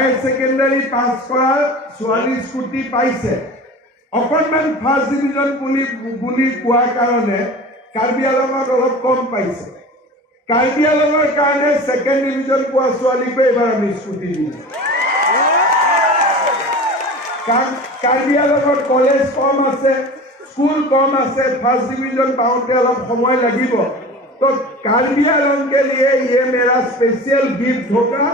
higher secondary पास करा ছোৱালী scooty पाइছে অকনমান ফার্স্ট ডিভিজন বুলি কোৱাৰ কাৰণে কাৰ্বি আলঙত অলপ কম পাইছে কাৰ্বি আলঙৰ কাৰণে সেকেন্ড ডিভিজন পোৱা ছোৱালীকো এবাৰ আমি স্কুটি দিম কাৰ্বি আলঙত কলেজ কম আছে स्कूल कम आसे फर्स्ट डिवीजन पाते अलग समय लगे तो कार्बी आंगन के लिए ये मेरा स्पेशल गिफ्ट होगा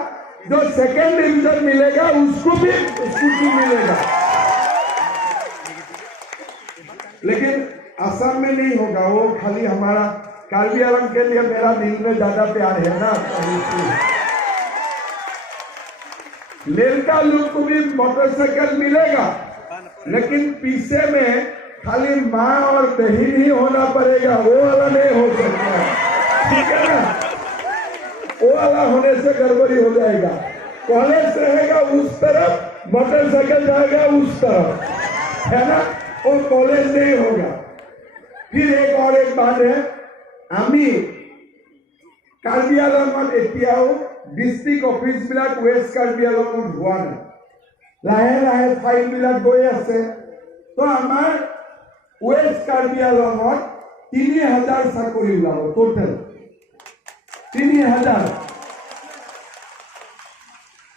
जो सेकेंड डिवीजन मिलेगा उसको भी स्कूटी मिलेगा लेकिन असम में नहीं होगा वो खाली हमारा कार्बी आंगन के लिए मेरा दिल में ज्यादा प्यार है ना लड़का लोग को भी मोटरसाइकिल मिलेगा लेकिन पीछे में खाली माँ और बहन ही होना पड़ेगा वो वाला नहीं हो सकता ठीक है ना वो वाला होने से गड़बड़ी हो जाएगा कॉलेज रहेगा उस तरफ मोटरसाइकिल जाएगा उस तरफ है ना वो कॉलेज नहीं होगा फिर एक बात है आमी कार्बी आंगन एतियाओ डिस्ट्रिक्ट ऑफिस बिलाक वेस्ट कार्बी आंगन हुआ ना लाहे लाहे फाइल बिलाक गई आछे तो आमार वेस्ट कार्बी आंगन 3000 चाकरी ओलाब टोटल 3000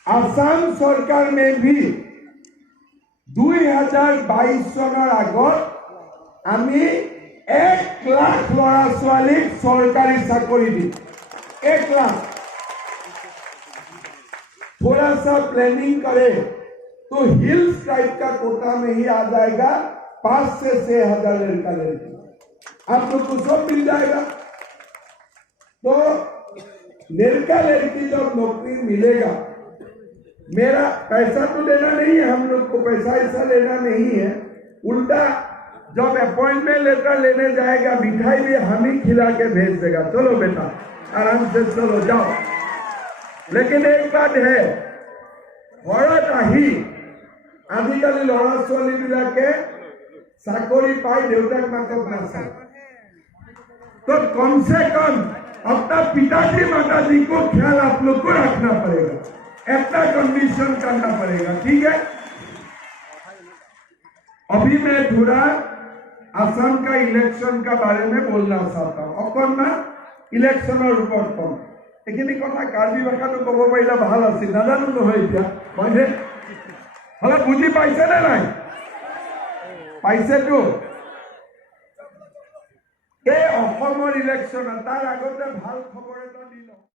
आसाम सरकार में भी 2022 सनर आगत आमी 1 लाख लड़ा छालीक सरकारी चाकरी दी 1 लाख थोड़ा सा प्लानिंग करे तो हिल्स टाइप का कोटा में ही आ जाएगा 5 से 6,000 लड़का लड़की आप लोग को सब मिल जाएगा तो लड़का लड़की जब नौकरी मिलेगा मेरा पैसा तो देना नहीं है हम लोग को पैसा ऐसा लेना नहीं है उल्टा जब अपॉइंटमेंट लेटर लेने जाएगा मिठाई भी हम ही खिला के भेज देगा चलो बेटा आराम से चलो जाओ लेकिन एक बात है घरत आही आजिकाली लड़ा छोৱালী बिलाके चाकरी पाई देउताक मातक नाचाय तो कम से कम अपना पिताजी माताजी को ख्याल आप लोग को रखना पड़ेगा ऐसा कंडीशन करना पड़ेगा ठीक है अभी मैं थोड़ा असम का इलेक्शन का बारे में बोलना चाहता हूँ अकनमान इलेक्शनर ऊपर कम এইখিনি কথা কাৰ্বি ভাষাটো ক'ব পাৰিলে ভাল আছিল নাজানো নহয় এতিয়া মানে হলে বুজি পাইছে নে নাই পাইছেতো এই অসমৰ ইলেকশ্যন তাৰ আগতে ভাল খবৰ এটা দিল